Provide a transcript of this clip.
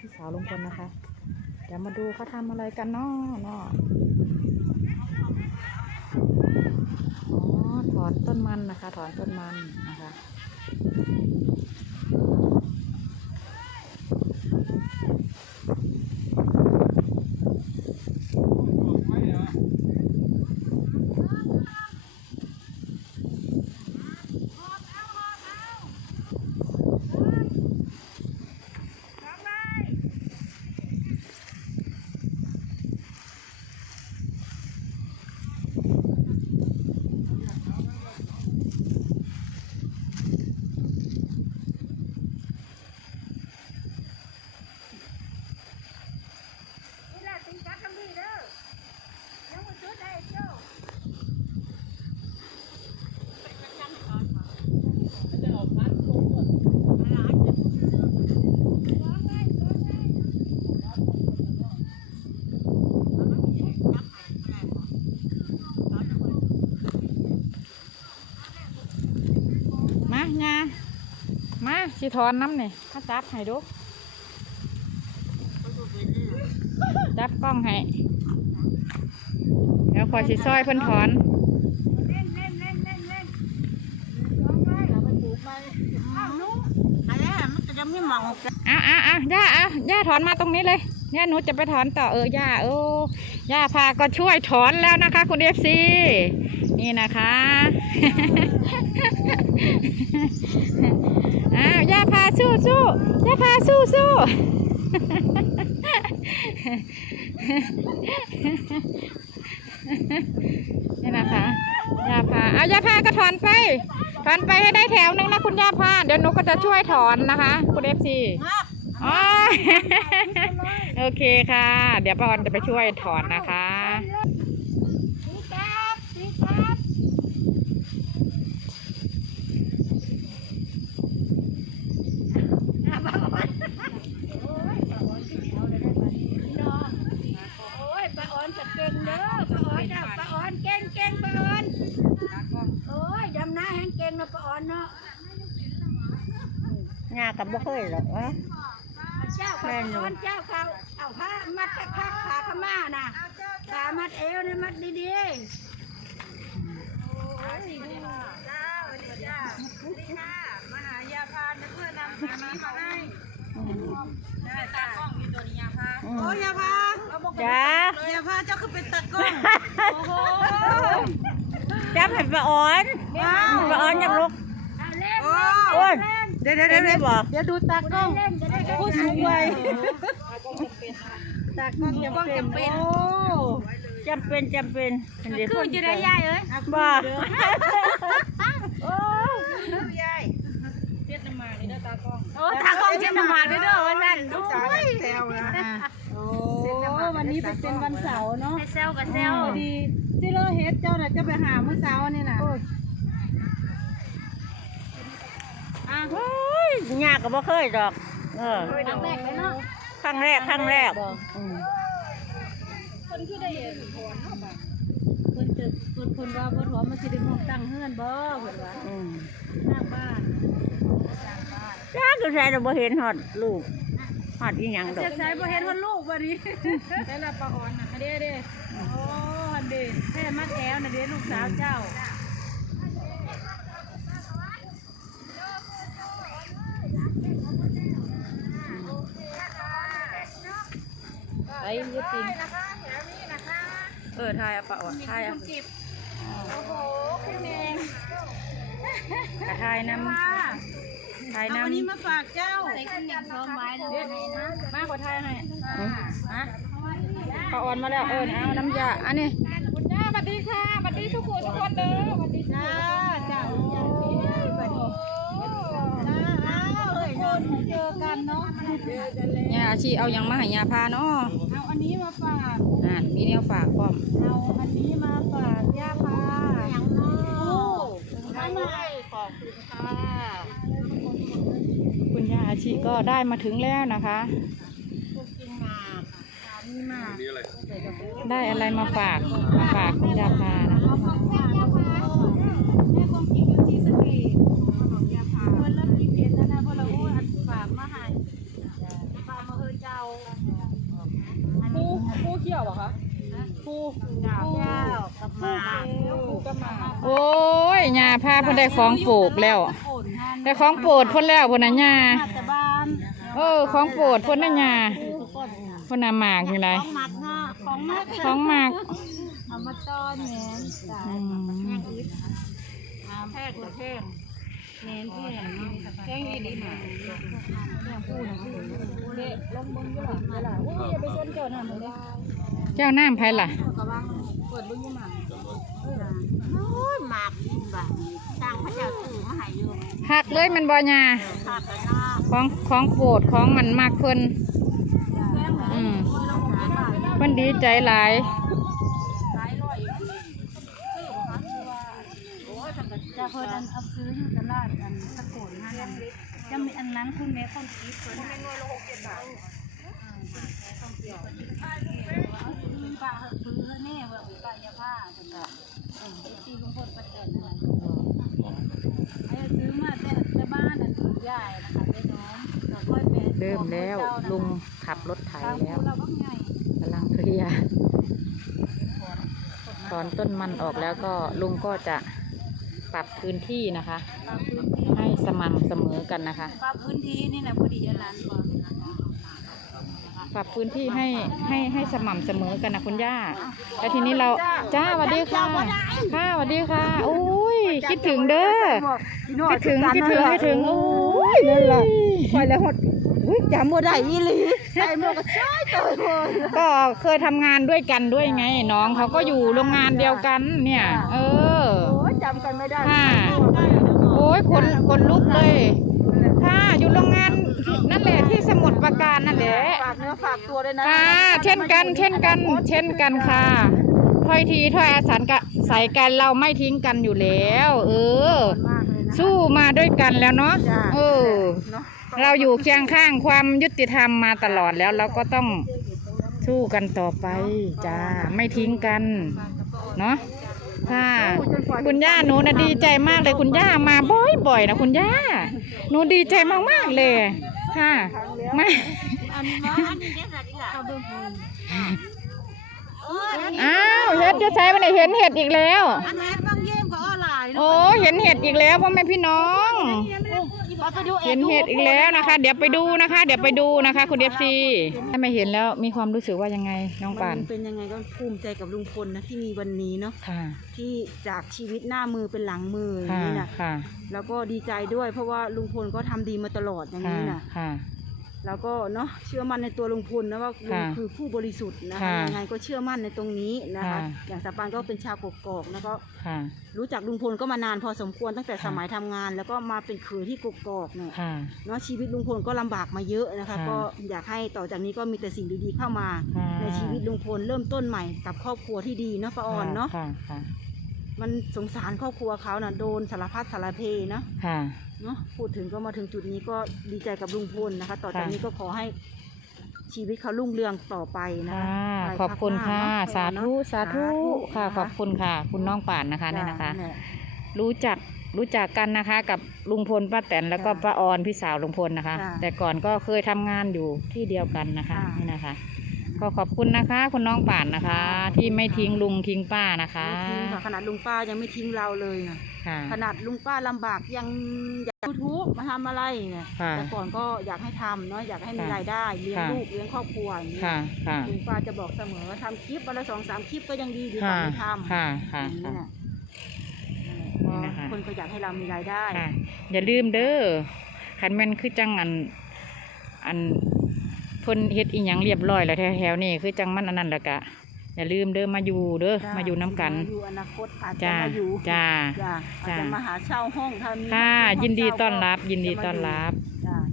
พี่สาวลุงพลนะคะ เดี๋ยวมาดูเขาทำอะไรกันเนาะเนาะอ๋อถอนต้นมันนะคะ ถอนต้นมันนะคะ นี่แหละตีกัดทั้งพี่เด้อยังมาจุดได้เจ้า มาญามา สิถอนน้ำนี่มาจับให้ดูจับกล้องให้เดี๋ยวคอยสิซอยเพิ่นถอนอ้าไปปลูกไปอ้าวอะไรอะมันจะยังไม่มองเอาอาเอาย่าอาย่าถอนมาตรงนี้เลยเนี่ยหนูจะไปถอนต่อเออย่าโอ้ย่าพาก็ช่วยถอนแล้วนะคะ คุณเอฟซีนี่นะคะ อ้าวย่าพาสู้สู้ย่าพาสู้สู้นี่นะคะย่าพาเอาย่าพาก็ถอนไปถอนไปให้ได้แถวนึงนะคุณย่าพาเดี๋ยวหนูก็จะช่วยถอนนะคะคุณเอฟซีโอเคค่ะ เดี๋ยวป้าออนจะไปช่วยถอนนะคะ ตีกัดตีกัดอะบ้าบ้าโอ้ยป้าออนกินเอาเลยได้ปะนี่เนาะโอ้ยป้าออนจะเก่งเด้อป้าออนจ้ะป้าออนเก่งเก่งป้าออนโอ้ยดำน้าแห้งเก่งเนาะป้าออนเนาะ งา กับบ่เคยหรอกวะเจ้าเขาสอนเจ้าเขาเอาผ้ามัดคักคักขาขม่าน่ะขามัดเอวเนี่ยมัดดีๆโอ้ยยาพาจ้ายาพาเจ้าคือเป็นตะกล้องโอ้โหจับให้ปลาอ่อนปลาอ่อนยังลุกเล่นโอ้ยเล่นเดี๋ยวเดี๋ยวเดี๋ยวบอกเดี๋ยวดูตากล้องเล่นจะได้ผู้สูงวัยตากล้องจะเป็นโอ้จำเป็นจำเป็นเดี๋ยวคือจะได้ยายเอ้ยบ่โอ้ตากล้องเช่นมาด้วยเด้อวันนั้นลูกสาวแซวนะโอ้วันนี้เป็นวันเสาร์เนาะเซลกับเซลดีที่เราเฮ็ดเจ้าน่ะจะไปหาเมื่อเช้านี่น่ะ โอ้ยงากับบ่เคยหรอก เออครั้งแรกเลยเนาะครั้งแรกครั้งแรกอืมเพิ่นจะเพิ่นเพิ่นว่าเพิ่นว่ามันสิได้มองตั้งเฮือนบ่เพิ่นว่าอืมสร้างบ้านจ้าก็ใส่เราบ่เห็นฮอดลูกฮอดอีหยังดอกจะใช้บ่เห็นคนลูกบ่นี้แต่ละปลาอ่อนน่ะเด้เด้โอ้อันเด้แค่มัดแอวน่ะเด้ลูกสาวเจ้า ไอ้ยุตินเออทายเอาปะอ่อนทายเอาโอ้โหคุณเองกระทายน้ำทายเอาน้ำอันนี้มาฝากเจ้าใส่คุณยังซ้อมไว้เลยนะมากกว่าทายให้ฮะปะอ่อนมาแล้วเออเอาน้ำยาอันนี้คุณย่าสวัสดีค่ะสวัสดีทุกคนทุกคนเด้อสวัสดีจ้าจ้าอย่างนี้บัดนี้จ้าอ้าวเฮ้ยคนเจอกันเนาะเนี่ยอาชีเอาหยังมาให้ยาพาเนาะ เอาอันนี้มาฝากนั่นมีแนวฝากพร้อมเอาอันนี้มาฝากย่าพาอย่างน้อลูกไม่ไม่ขอบคุณค่ะ คุณย่าอาชีก็ได้มาถึงแล้วนะคะกินหมากมีหมากได้อะไรมาฝากมาฝากคุณยาพานะเอาของแซ่บยาพาแม่ความจริงอยู่ที่สเกตของยาพา คนเริ่มกินเย็นแล้วนะเพราะเราโอ้ยอันฝากมาให้ พามาเฮอเจ้า เจ้าเจ้ากับมาโอ้ยยาพาเพิ่นได้ของโปรดแล้ว ได้ของโปรดเพิ่นแล้วเพิ่นน่ะยาแต่บ้านเออ ของโปรดเพิ่นน่ะยาเพิ่นน่ะหมากอยู่ไหนของหมักเนาะของหมักของหมากเอามาต้อนแหนมจ้าอืมอาแพกกับแพง แหนที่แหนนาะแพงดีๆหน่อยเนี่ยพูดนะพูดเด็ลงมึงอยู่หลังเวลาโอ้ยอย่าไปชนเจ้าหนั่นเลยเจ้าหน้ำไผล่ะกระงเปิดเบิ่งอยู่หมักโอ้ยหมักแบบสร้างพระเจ้าตื่นมาให้อยู่หักเลยมันบ่ยาของของโปรดของมันมากเพิ่นอืมเพิ่นดีใจหลาย จะ เพิ่นอันเอาซื้ออยู่ตลาดอันตะโกนห้าอันจะมีอันนั้นคุณแม่คนคิดเพิ่นให้งวยละหกเจ็ดบาทป้าซื้อแน่ว่าป้ายาผ้าเพิ่นบอกเออที่ลุงพลประเจิดนั่นไอ้ซื้อมาแต่แต่บ้านอันใหญ่นะคะได้น้องก็ค่อยไปเริ่มแล้วลุงขับรถไถแล้วกำลังเคลียร์ตอนต้นมันออกแล้วก็ลุงก็จะ ปรับพื้นที่นะคะปรับพื้นที่ให้สม่ำเสมอกันนะคะ ปรับพื้นที่นี่แหละพอดีจะร้านก่อนปรับพื้นที่ให้ให้ให้สม่ำเสมอกันนะคุณย่าแล้วทีนี้เราจ้าสวัสดีค่ะค่ะสวัสดีค่ะโอ้ยคิดถึงเด้อคิดถึงคิดถึงคิดถึงโอ้ยนั่นล่ะคอยแล้วหดอุ้ยจำบ่ได้อีหลีใส่หมวกก็ช่อยตัวโพดก็เคยทำงานด้วยกันด้วยไง น้องเขาก็อยู่โรงงานเดียวกันเนี่ย เออโอ้ย จำกันไม่ได้ค่ะ โอ้ยคนคนลุกเลย ค่ะอยู่โรงงานที่นั่นแหละที่สมุทรปราการนั่นแหละ ฝากเนื้อฝากตัวด้วยนะค่ะ เช่นกัน เช่นกัน เช่นกันค่ะถ้อยทีถ้อยอาสันกะใส่กันเราไม่ทิ้งกันอยู่แล้ว เออมากเลยนะสู้มาด้วยกันแล้วเนาะจ้ะเออเนาะเราอยู่เคียงข้างความยุติธรรมมาตลอดแล้วเราก็ต้องสู้กันต่อไปจ้าไม่ทิ้งกัน เนาะ ค่ะ คุณย่าหนูนะดีใจมากเลยคุณย่ามาบ่อยๆนะคุณย่าหนูดีใจมากๆเลย ค่ะไม่อันนี้อันนี้ได้สัตว์อีกละเอาเบิ่งเอออันนี้อ้าวเห็ดจะใช้มันเห็นเห็ดอีกแล้วอันนี้บางเยี่ยมก็ออนไลน์โอ้เห็นเห็ดอีกแล้วพ่อแม่พี่น้องเราไปดู เห็นเห็ดอีกแล้วนะคะ เดี๋ยวไปดูนะคะ เดี๋ยวไปดูนะคะ คุณเอฟซีถ้าไม่เห็นแล้วมีความรู้สึกว่ายังไงน้องปานมันเป็นยังไงก็ภูมิใจกับลุงพลนะที่มีวันนี้เนาะค่ะ ที่จากชีวิตหน้ามือเป็นหลังมืออย่างค่ะนี้นะค่ะ แล้วก็ดีใจด้วยเพราะว่าลุงพลก็ทำดีมาตลอดอย่างค่ะนี้นะค่ะ แล้วก็เนาะเชื่อมั่นในตัวลุงพลนะว่าลุงค่ะคือผู้บริสุทธิ์นะคะค่ะยังไงก็เชื่อมั่นในตรงนี้นะคะ ค่ะ อย่างสปานก็เป็นชาวกกอกแล้วก็ค่ะ รู้จักลุงพลก็มานานพอสมควรตั้งแต่ค่ะสมัยทำงาน แล้วก็มาเป็นเขยที่กกอกเนี่ย ค่ะ เนาะชีวิตลุงพลก็ลำบากมาเยอะนะคะ ค่ะก็อยากให้ต่อจากนี้ก็มีแต่สิ่งดีๆเข้ามา ค่ะ ในชีวิตลุงพลเริ่มต้นใหม่กับครอบครัวที่ดีเนาะป้าออนเนาะ ค่ะค่ะ มันสงสารครอบครัวเขาน่ะโดนสารพัดสารเพเนาะค่ะ เนาะพูดถึงก็มาถึงจุดนี้ก็ดีใจกับลุงพลนะคะ ต่อจากค่ะ นี้ก็ขอให้ชีวิตเขารุ่งเรืองต่อไปนะค่ะไปขอบคุณภาค่ะหน้สาเนาธุสาธุ ค่ะนขอบคุณค่ะ คุณน้องป่านนะคะนี่นะคะ จ้รู้จัก รู้จักกันนะคะกับลุงพลป้าแตนแล้วก็จ้ะป้าออนพี่สาวลุงพลนะคะจ้ะแต่ก่อนก็เคยทำงานอยู่ที่เดียวกันนะคะค่ะ นี่นะคะ ก็ขอบคุณนะคะ คุณน้องป่านนะคะ ที่ไม่ทิ้งลุงทิ้งป้านะคะไม่ทิ้งค่ะขนาดลุงป้ายังไม่ทิ้งเราเลยนะค่ะ ขนาดลุงป้าลำบากยังอยากยูทูบมาทำอะไรเนี่ยค่ะแต่ก่อนก็อยากให้ทำเนาะอยากให้มีค่ะรายได้เลี้ยงค่ะ ลูกเลี้ยงครอบครัวอย่างนี้ค่ะ ค่ะลุงป้าจะบอกเสมอว่าทำคลิปวันละสองสามคลิปก็ยังดีดีกว่าค่ะไม่ทำค่ะอค่ะย่างนี้ค่ะ น่ะนี่นะคะ คนก็อยากให้เรามีรายได้ ค่ะอย่าลืมเด้อขันแม่นคือจังอัน อันเพิ่นเฮ็ดอีหยังเรียบร้อยแล้วแถวๆนี่คือจังมันอันนั้นแหละกะอย่าลืมเด้อมาอยู่เด้อจ้ะมาอยู่น้ำกันมาอยู่อนาคตอาจจะจ้ามาอยู่จ้า จ้าอาจจ้าจะมาหาเช่าห้องถ้ามีค่ะ ห้องยินดีเช่าต้อนรับก็ยินดีจะมาต้อนรับอยู่